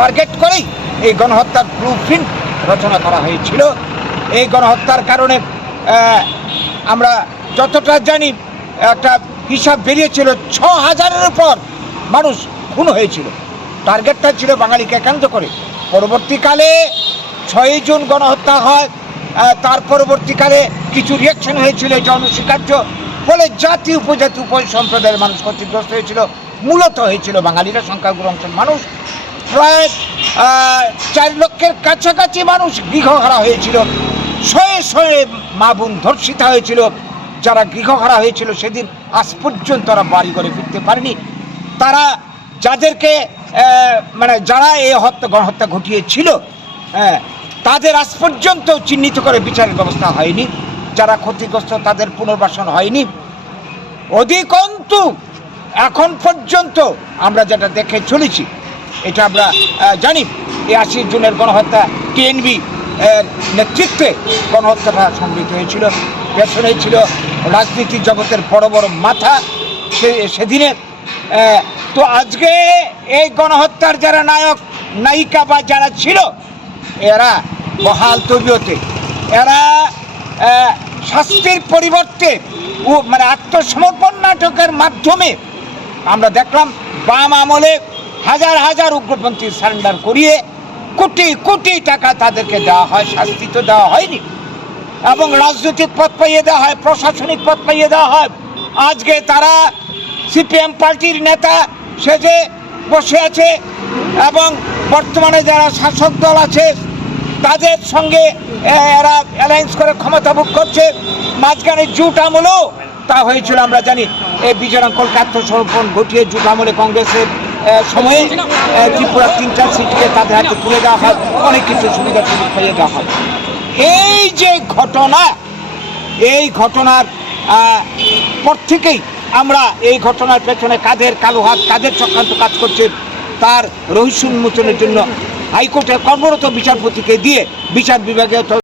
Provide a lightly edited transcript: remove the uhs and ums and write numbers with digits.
Target করেই এই গণহত্যার ব্লুপ্রিন্ট রচনা করা হয়েছিল। এই গণহত্যার কারণে আমরা যতটা জানি একটা হিসাব বেরিয়েছিল, ৬,০০০-এর উপর মানুষ খুন হয়েছিল। টার্গেটটা ছিল বাঙালিকে কেন্দ্র করে। পরবর্তীকালে ৬ই জুন গণহত্যা হয়, তার পরবর্তীকালে কিছু রিয়াকশন হয়েছিল, জনস্বীকার্য ফলে জাতি উপজাতি সম্প্রদায়ের মানুষ ক্ষতিগ্রস্ত হয়েছিল। মূলত হয়েছিল বাঙালিরা, সংখ্যাগুরু অংশের মানুষ। প্রায় ৪ লক্ষের কাছাকাছি মানুষ গৃহহারা হয়েছিল। শয়ে শয়ে মা বোন ধর্ষিতা হয়েছিল। যারা গৃহহারা হয়েছিল সেদিন আজ পর্যন্ত তারা বাড়ি ঘরে ফিরতে পারেনি। তারা যাদেরকে যারা এই গণহত্যা ঘটিয়েছিল তাদের আজ পর্যন্ত চিহ্নিত করে বিচারের ব্যবস্থা হয়নি। যারা ক্ষতিগ্রস্ত তাদের পুনর্বাসন হয়নি। অধিকন্তু এখন পর্যন্ত আমরা যেটা দেখে চলেছি, এটা আমরা জানি, এই ৮০ জুনের গণহত্যা টিএনবি নেতৃত্বে গণহত্যাটা সংঘটিত হয়েছিল। পেছনে ছিল রাজনীতি জগতের বড় বড় মাথা সেদিনে। তো আজকে এই গণহত্যার যারা নায়ক নায়িকা বা যারা ছিল, এরা বহাল তবিয়তে, এরা শাস্তির পরিবর্তে আত্মসমর্পণ নাটকের মাধ্যমে আমরা দেখলাম বাম আমলে হাজার হাজার উগ্রপন্থী সারেন্ডার করিয়ে কোটি কোটি টাকা তাদেরকে দেওয়া হয়, শাস্তি তো দেওয়া হয়নি, এবং রাজনৈতিক পদ পাইয়ে দেওয়া হয়, প্রশাসনিক পদ পাইয়ে দেওয়া হয়। আজকে তারা সিপিএম পার্টির নেতা সেজে বসে আছে এবং বর্তমানে যারা শাসক দল আছে তাদের সঙ্গে এরা অ্যালায়েন্স করে ক্ষমতা ভোগ করছে। মাঝখানে জুট আমলও তা হয়েছিল, আমরা জানি। এই বিজয়ঙ্কলকে আত্মসমর্পণ ঘটিয়ে জুট আমলে কংগ্রেসের সময়ে ত্রিপুরার ৩টা সিটকে তাদের হাতে তুলে দেওয়া হয়, অনেক কিছু সুবিধা সুযোগ পাইয়ে দেওয়া হয়। এই যে ঘটনা, এই ঘটনার পর থেকেই আমরা এই ঘটনার পেছনে কাদের কালো হাত, কাদের চক্রান্ত কাজ করছে তার রহস্য উন্মোচনের জন্য হাইকোর্টের কর্মরত বিচারপতিকে দিয়ে বিচার বিভাগে